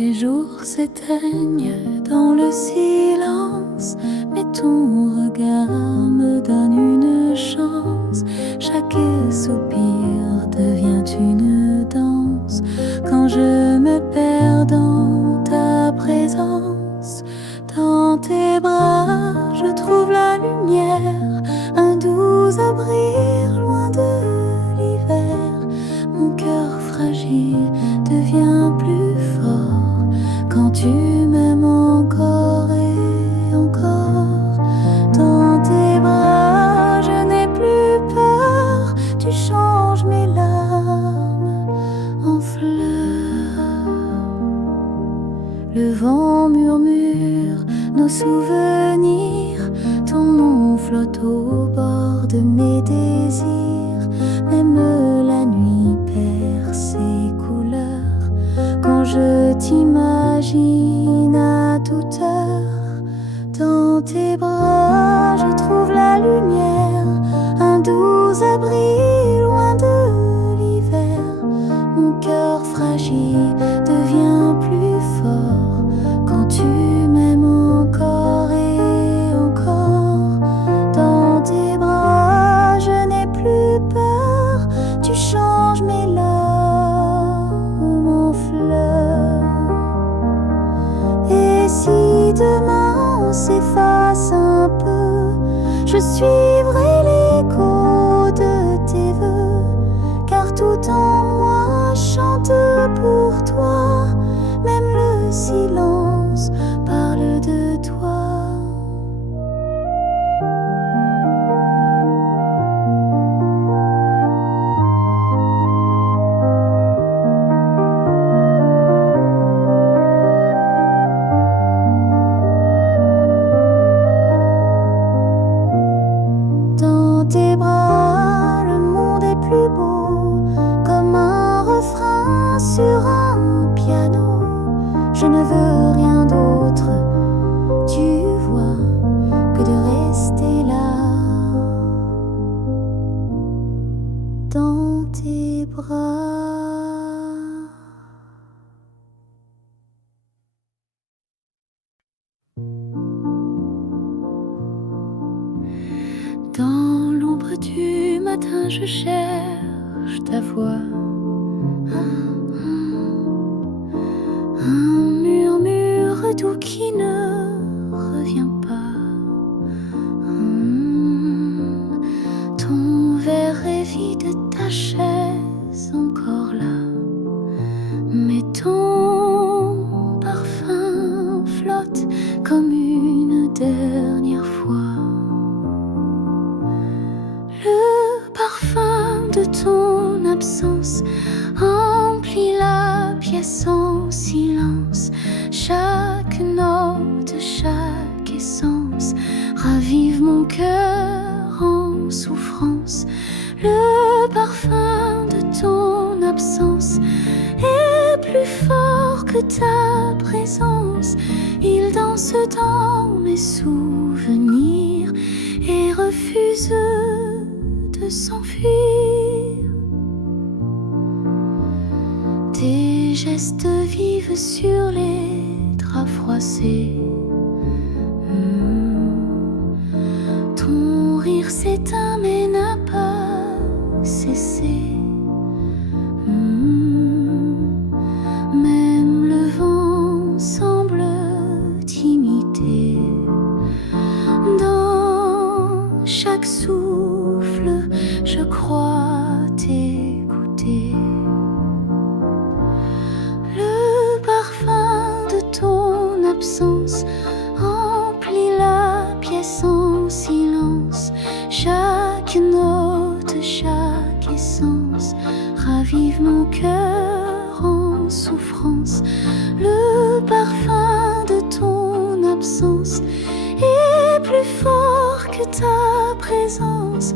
Les jours s'éteignent dans le silence, mais ton regard me donne une chance. Chaque soupir devient une danse quand je me perds dans ta présence. Dans tes bras, je trouve la lumière, un doux abri loin de l'hiver. Mon cœur fragile devient plus fort quand tu m'aimes encore et encore. Dans tes bras, je n'ai plus peur, tu changes mes larmes en fleurs. Le vent murmure nos souvenirs, ton nom flotte au bord de mes désirs. Même la nuit perd ses couleurs quand je t'imagine à toute heure. Dans tes bras, je trouve la lumière, un doux abri loin de l'hiver. Mon cœur fragile devient plus fort quand tu m'aimes encore et encore. Dans tes bras, je n'ai plus peur, tu changes mes larmes en fleurs. Et si demain on s'efface un peu, je suivrai l'écho de tes voeux, car tout en moi chante pour toi. Même le silence parle de toi. Dans tes bras, le monde est plus beau, comme un refrain sur un piano. Je ne veux rien d'autre, tu vois, que de rester là. Dans tes bras. Dans l'ombre du matin, je cherche ta voix. Un murmure doux qui ne revient pas. Ton verre est vide, ta chaise encore là. Mais ton parfum flotte comme une dernière fois. Le parfum de ton absence remplit la pièce en silence. Chaque note, chaque essence ravive mon cœur en souffrance. Le parfum de ton absence est plus fort que ta présence. Il danse dans mes souvenirs et refuse de s'enfuir. Tes gestes vivent sur les draps froissés. Ton rire s'éteint mais n'a pas cessé. Même le vent semble t'imiter. Dans chaque souffle, je crois t'écouter. Le parfum de ton absence remplit la pièce en silence. Chaque note, chaque essence ravive mon cœur en souffrance. Le parfum de ton absence est plus fort que ta présence.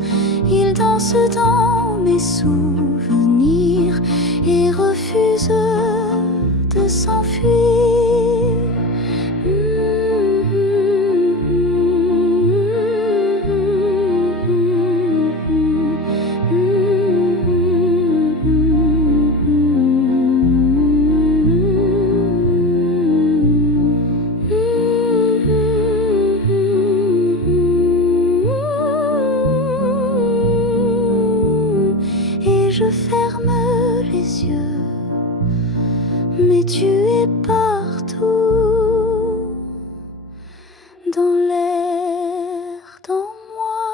Il danse dans mes souvenirs et refuse de s'enfuir. je ferme les yeux, mais tu es partout, dans l'air, dans moi,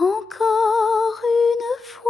encore une fois.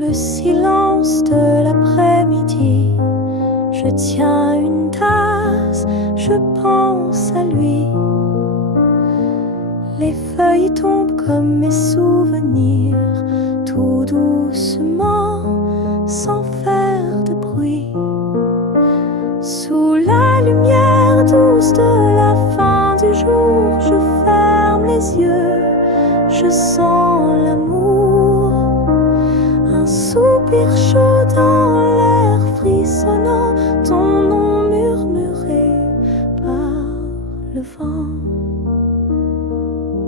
Le silence de l'après-midi, je tiens une tasse, je pense à lui. Les feuilles tombent comme mes souvenirs, tout doucement, sans faire de bruit. Sous la lumière douce de la fin du jour, je ferme les yeux, je sens l'amour. Un soupir chaud dans l'air frissonnant, ton nom murmuré par le vent.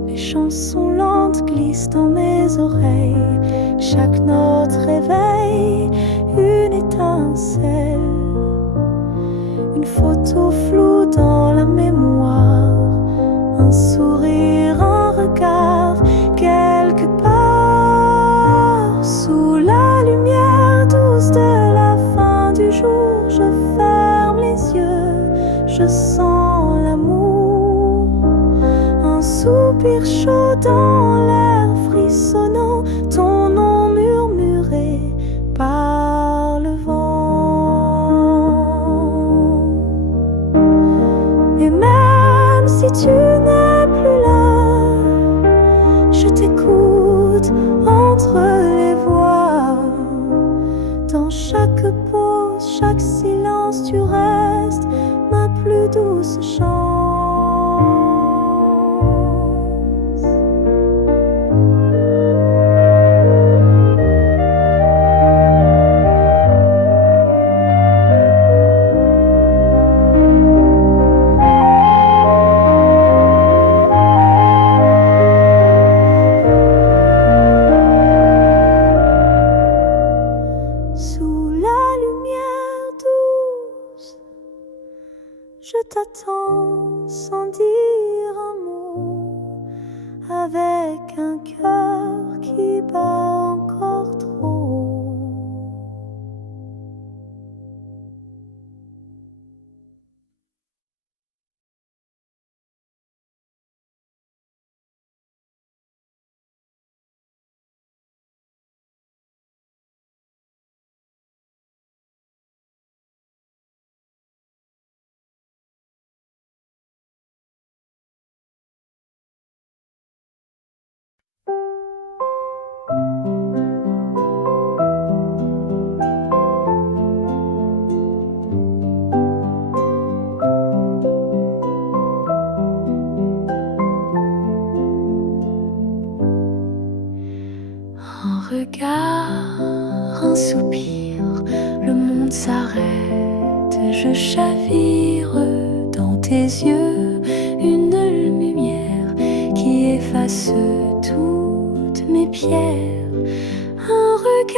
Les chansons lentes glissent dans mes oreilles, chaque note réveille une étincelle. Une photo floue dans la mémoire, un sourire, un regard, quelque part. Sous la lumière douce de la fin du jour, je ferme les yeux, je sens l'amour. Un soupir chaud dans l'air frissonnant, ton nom murmuré par le vent. Et même si tu n'es plus là, je t'écoute entre les voix. Dans chaque pause, chaque silence, tu restes ma plus douce chance. Je t'attends sans dire un mot, avec un cœur qui bat encore trop. Un regard, un soupir, le monde s'arrête, je chavire dans tes yeux, une lumière qui efface toutes mes pierres. Un regard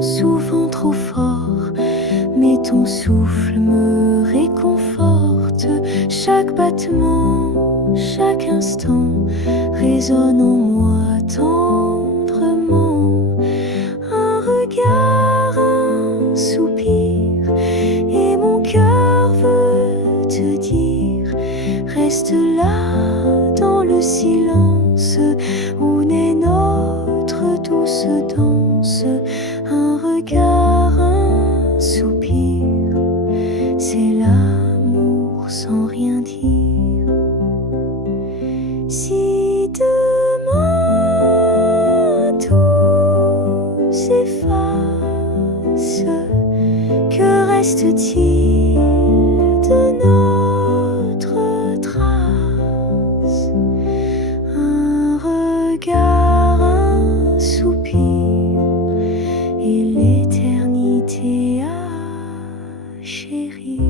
souvent trop fort, mais ton souffle me réconforte. Chaque battement, chaque instant résonne en moi tendrement. Un regard, un soupir, et mon cœur veut te dire: reste là dans le silence où naît notre douce danse. Un regard, un soupir, c'est l'amour sans rien dire. Si demain tout s'efface, que reste-t-il de notre trace? Un regard, un soupir, et l'éternité à chérir.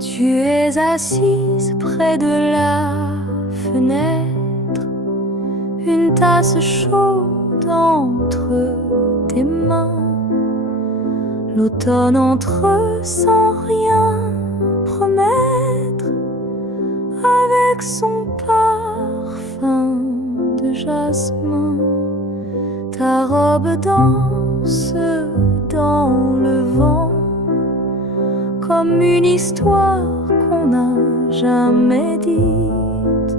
Tu es assise près de la fenêtre, une tasse chaude entre tes mains. L'automne entre sans rien promettre, avec son parfum de jasmin. Ta robe danse dans le vent, comme une histoire qu'on n'a jamais dite.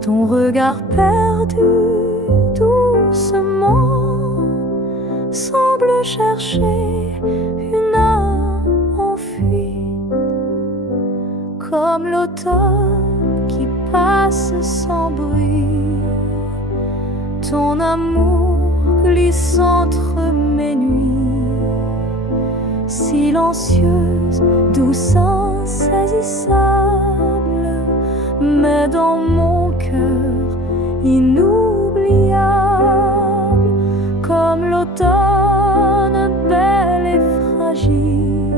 Ton regard perdu doucement semble chercher une âme en fuite, comme l'automne qui passe sans bruit. Ton amour glisse entre mes nuits, silencieuse, douce, insaisissable, mais dans mon cœur inoubliable, comme l'automne belle et fragile.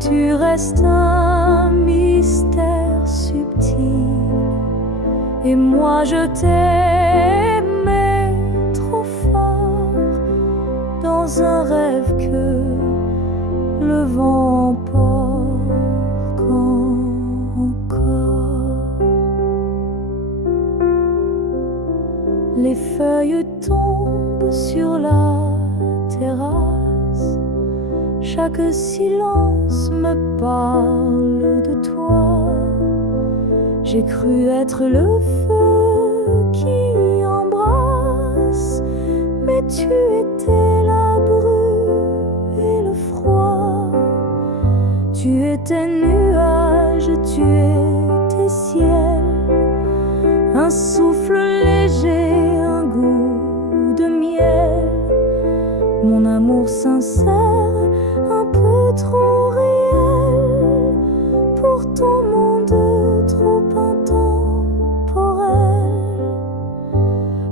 Tu restes un mystère subtil, et moi je t'aimais trop fort, dans un rêve que le vent emporte encore. Les feuilles tombent sur la terrasse, chaque silence me parle de toi. J'ai cru être le feu qui embrasse, mais tu étais la bru et le froid. Tu étais nuage, tu étais ciel, un souffle léger, un goût de miel. Mon amour sincère, un peu trop réel pour ton monde trop intemporel.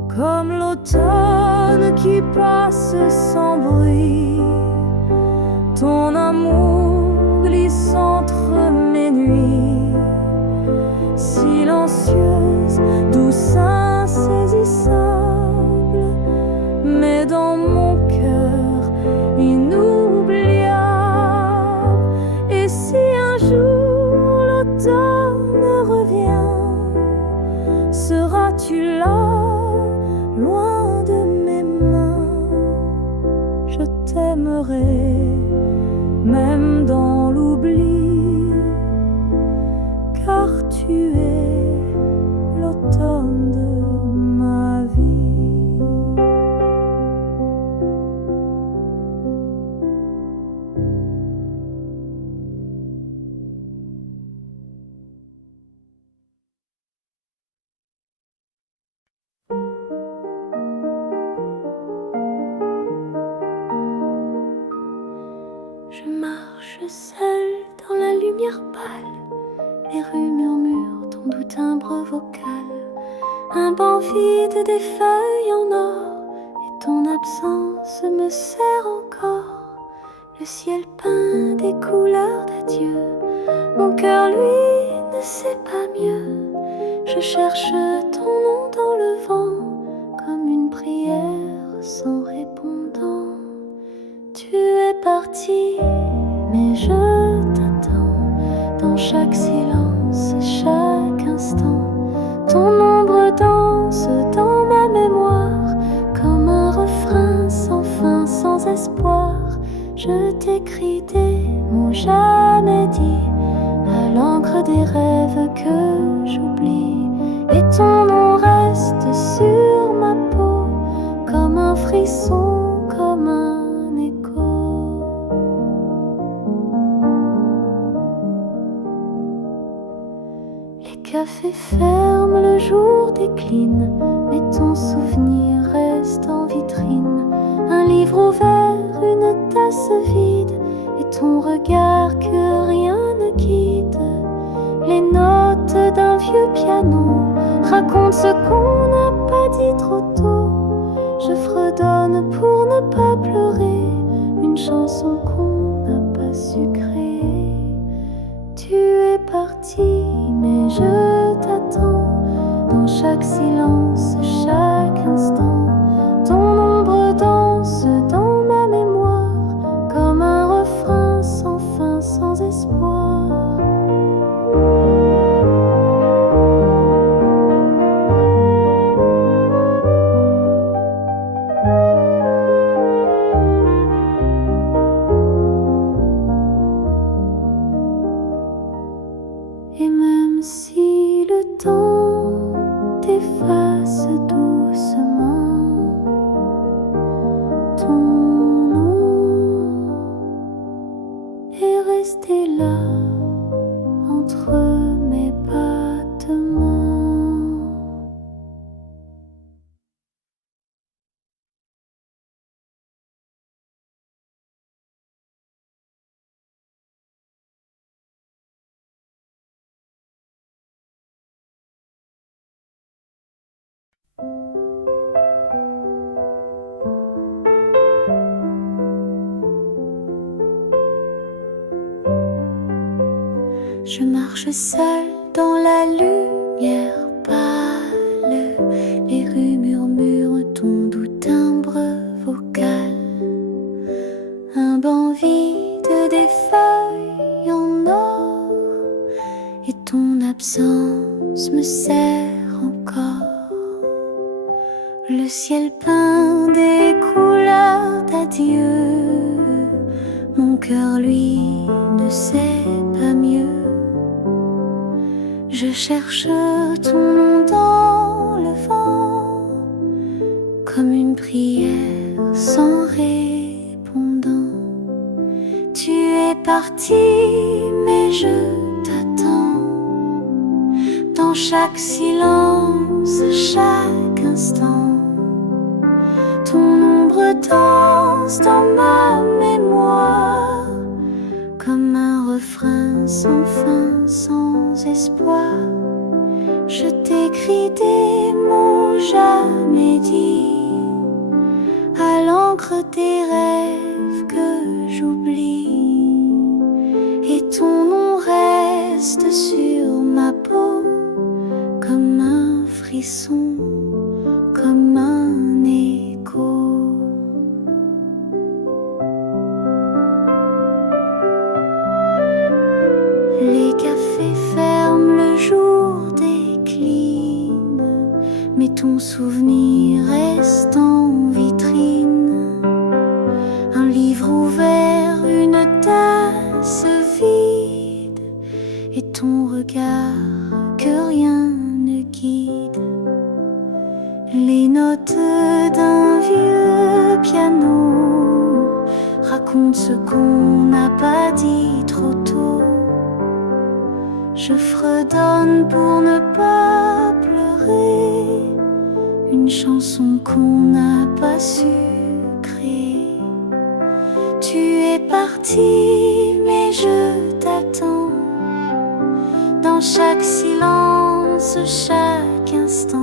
Comme l'automne qui passe sans bruit, ton amour glisse entre mes nuits, silencieuse, douce, insaisissable, mais dans mon cœur inoubliable. Et si un jour l'automne revient, seras-tu là, loin de mes mains? Je t'aimerai, même dans l'oubli, car tu es l'automne de ma vie. vide des feuilles en or, et ton absence me serre encore. Le ciel peint des couleurs d'adieu, mon cœur lui ne sait pas mieux. Je cherche ton nom dans le vent, comme une prière sans répondant. Tu es parti, mais je t'attends, dans chaque silence, chaque instant. Ton ombre danse dans ma mémoire, comme un refrain sans fin, sans espoir. Je t'écris des mots jamais dits, à l'encre des rêves que j'oublie. Et ton nom reste sur ma peau, comme un frisson, comme un écho. Les cafés ferment, le jour décline, mais ton souvenir reste en vitrine. Un livre ouvert, une tasse vide, et ton regard que rien ne guide. Les notes d'un vieux piano racontent ce qu'on n'a pas dit trop tôt. Je fredonne pour ne pas pleurer une chanson qu'on n'a pas su créer. Tu es parti, mais je t'attends, dans chaque silence, chaque instant. Ton ombre danse dans ma mémoire, comme un refrain sans fin, sans espoir. Et même si le temps t'efface doucement, ton nom est resté là, entre mes battements. Je marche seule dans la lumière pâle, les rues murmurent ton doux timbre vocal. Un banc vide, des feuilles en or, et ton absence me serre encore. Le ciel peint des couleurs d'adieu, mon cœur lui ne sait pas mieux. Je cherche ton nom dans le vent, comme une prière sans répondant. Tu es parti, mais je t'attends, dans chaque silence, chaque instant. Ton ombre danse dans ma mémoire, comme un refrain sans fin, sans espoir. Je t'écris des mots jamais dits, à l'encre des rêves que j'oublie. Et ton nom reste sur ma peau, comme un frisson, comme un écho. Les cafés ferment, le jour décline, mais ton souvenir reste en vitrine. Un livre ouvert, une tasse vide, et ton regard que rien ne guide. Les notes d'un vieux piano racontent ce qu'on n'a pas dit trop tôt. Je fredonne pour ne pas pleurer une chanson qu'on n'a pas su créer. Tu es parti, mais je t'attends, dans chaque silence, chaque instant.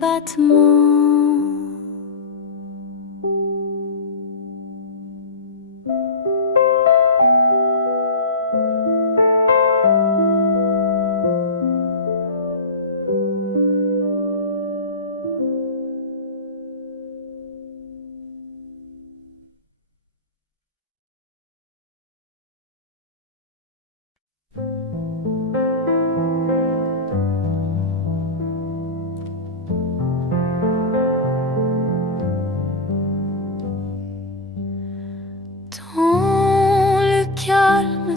battements.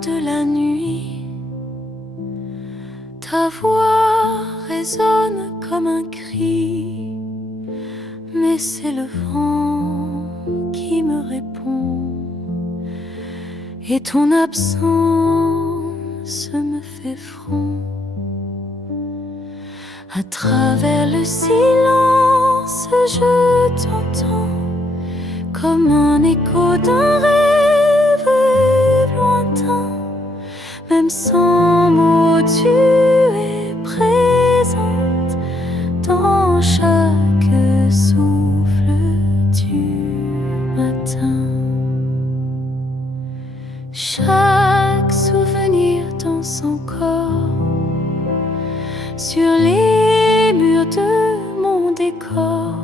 De la nuit, ta voix résonne comme un cri, mais c'est le vent qui me répond, et ton absence me fait front. À travers le silence, je t'entends comme un écho d'un rêve. Même sans mots, tu es présente dans chaque souffle du matin. Chaque souvenir danse encore sur les murs de mon décor.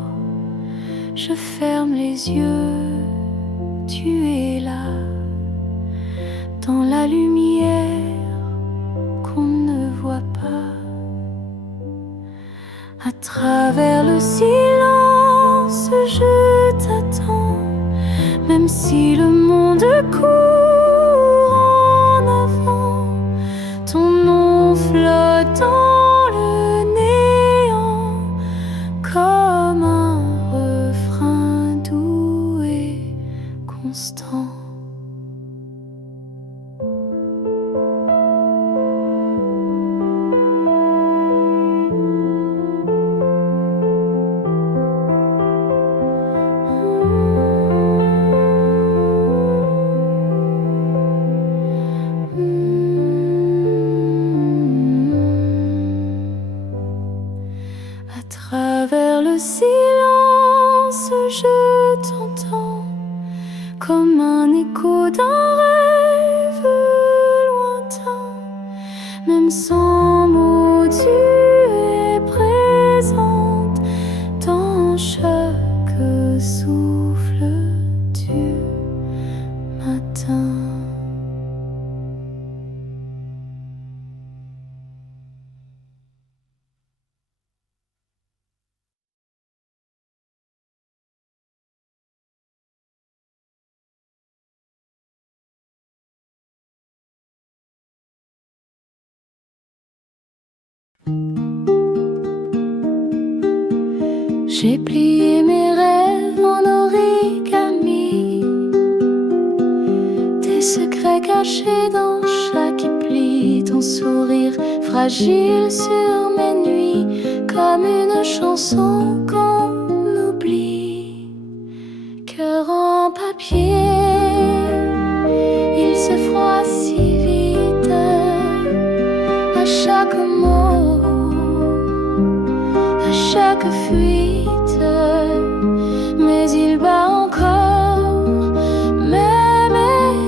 Je ferme les yeux, tu es là dans la lumière qu'on ne voit pas. À travers le silence, je t'attends, même si le monde court en avant. Ton nom flotte dans le néant comme un refrain doux et constant. À travers le silence, je t'entends comme un écho d'un rêve lointain. Même sans mots, tu es présente dans chaque souffle du matin. J'ai plié mes rêves en origami, des secrets cachés dans chaque pli. Ton sourire fragile sur mes nuits, comme une chanson qu'on oublie. Cœur en papier, il se froisse si vite à chaque mot, à chaque fuite. Mais il bat encore, même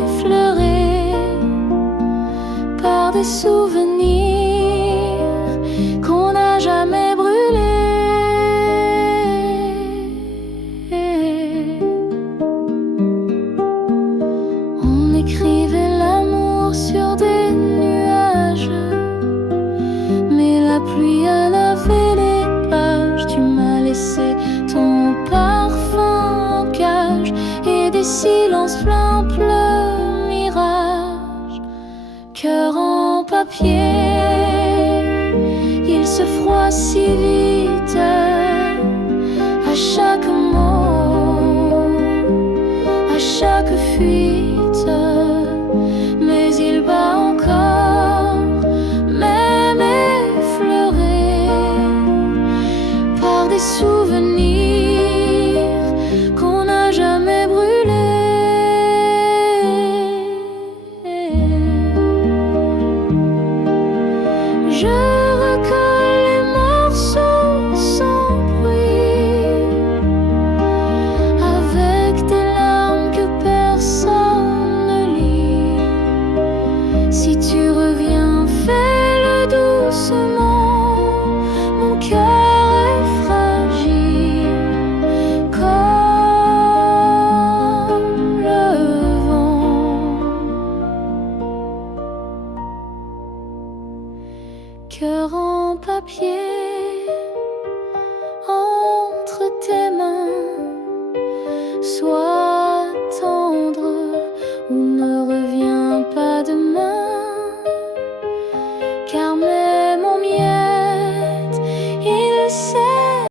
effleuré par des souvenirs qu'on n'a jamais brûlés. On écrivait l'amour sur des nuages, mais la pluie a lavé les pages. Tu m'as laissé ton parfum en cage et des silences pleins pleurent mirage. Cœur en papier, il se froisse si vite à chaque mot, à chaque fuite. Mais il bat encore, même effleuré par des souvenirs qu'on n'a jamais brûlés. Je recolle les morceaux sans bruit Cœur en papier.